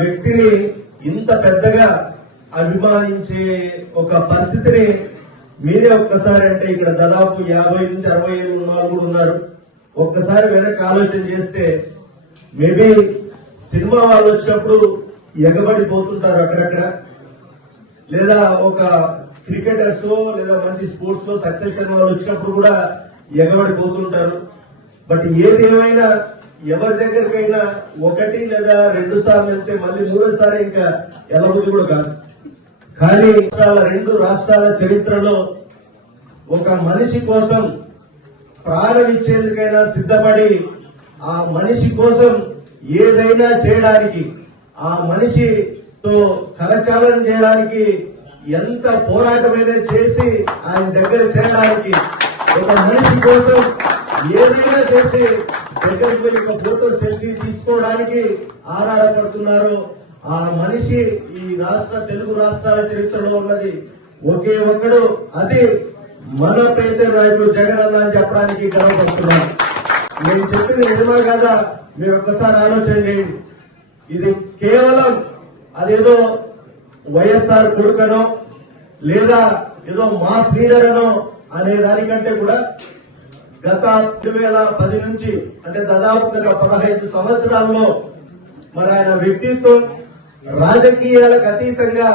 వ్యక్తిని ఇంత పెద్దగా అభిమానించే ఒక పరిస్థితిని మీరే ఒక్కసారి, అంటే ఇక్కడ దాదాపు 50 నుంచి 60 ఏళ్ళు ఉన్న వాళ్ళు కూడా ఉన్నారు. ఒక్కసారి వెనక్కి ఆలోచన చేస్తే మేబీ సినిమా వాళ్ళు వచ్చినప్పుడు ఎగబడిపోతుంటారు అక్కడక్కడ, లేదా ఒక క్రికెటర్స్ లేదా మంచి స్పోర్ట్స్ లో సక్సెస్ అయిన వాళ్ళు వచ్చినప్పుడు కూడా ఎగబడిపోతుంటారు. బట్ ఏది ఏమైనా ఎవరి దగ్గరికైనా 1 లేదా 2 సార్లు వెళ్తే మళ్ళీ 3వ ఇంకా ఎలబుద్ధి కూడా కాదు. కానీ 2 రాష్ట్రాల చరిత్రలో ఒక మనిషి కోసం ప్రాణం ఇచ్చేందుకైనా సిద్ధపడి ఆ మనిషి కోసం ఏదైనా చేయడానికి, ఆ మనిషితో కరచాలనం చేయడానికి ఎంత పోరాటమైనా చేసి ఆయన దగ్గర చేరడానికి, ఒక మనిషి కోసం ఏదైనా చేసి దగ్గరికి వెళ్ళి ఒక ఫోటో సెల్ఫీ తీసుకోవడానికి ఆరాటపడుతున్నారో ఆ మనిషి ఈ తెలుగు రాష్ట్రాల చరిత్రలో ఉన్నది ఒకే ఒక్కడు. అది మన ప్రీతం నాయకుడు జగన్ అన్న అని చెప్పడానికి గర్వపడుతున్నాను. నేను చెప్పింది నిజమా కాదా మీరు ఒక్కసారి ఆలోచన చేయండి. ఇది కేవలం అదేదో వైఎస్ఆర్ కొడుకనో లేదా ఏదో మాస్ లీడర్ అనో అనే దానికంటే కూడా గత 2010 నుంచి అంటే దాదాపు గత 15 సంవత్సరాల్లో మరి ఆయన వ్యక్తిత్వం రాజకీయాలకు అతీతంగా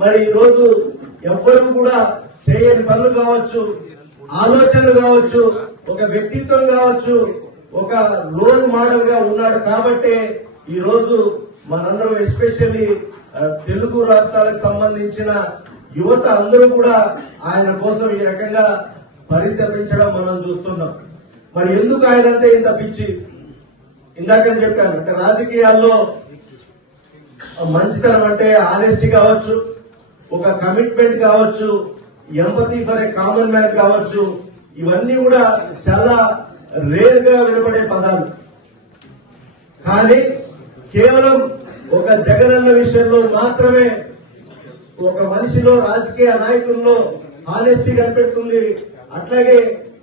మరి ఈ రోజు ఎవ్వరూ కూడా చేయని పనులు కావచ్చు, ఆలోచనలు కావచ్చు, ఒక వ్యక్తిత్వం కావచ్చు, ఒక రోల్ మోడల్ గా ఉన్నాడు. కాబట్టే ఈ రోజు మనందరం ఎస్పెషల్లీ తెలుగు రాష్ట్రాలకు సంబంధించిన యువత అందరూ కూడా ఆయన కోసం ఈ రకంగా పరితపించడం మనం చూస్తున్నాం. మరి ఎందుకు ఆయనంటే ఇంత పిచ్చి? ఇందాకని చెప్పాను, అంటే రాజకీయాల్లో మంచితనం అంటే ఆనెస్టీ కావచ్చు, ఒక కమిట్మెంట్ కావచ్చు, empathy for a common man కావచ్చు, ఇవన్నీ కూడా చాలా రేర్ గా వినపడే పదాలు. కానీ కేవలం ఒక జగనన్న విషయంలో మాత్రమే ఒక మనిషిలో, రాజకీయ నాయకుల్లో ఆనెస్టీ కనిపెడుతుంది. అట్లాగే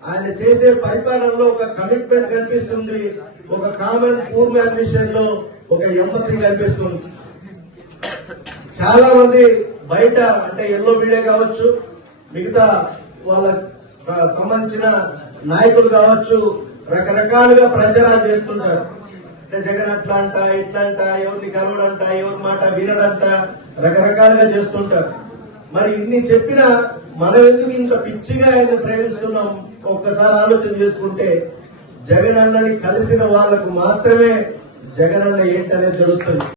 ఆయన చేసే పరిపాలనలో ఒక కమిట్మెంట్ కనిపిస్తుంది. ఒక కామన్ పూర్ మ్యాన్ విషయంలో ఒక ఎంపతి కనిపిస్తుంది. చాలా మంది బయట అంటే ఎల్లో మీడియా కావచ్చు, మిగతా వాళ్ళ సంబంధించిన నాయకులు కావచ్చు, రకరకాలుగా ప్రచారాలు చేస్తుంటారు. అంటే జగన్ అట్లా అంట, ఇట్లా అంట, ఎవరిని కలవడంట, ఎవరి మాట వినడంట, రకరకాలుగా చేస్తుంటారు. మరి ఇన్ని చెప్పినా మనం ఎందుకు ఇంత పిచ్చిగా ఆయన ప్రేమిస్తున్నాం? ఒక్కసారి ఆలోచన చేసుకుంటే జగన్ అన్నని కలిసిన వాళ్లకు మాత్రమే జగన్ అన్న ఏంటనేది తెలుస్తుంది.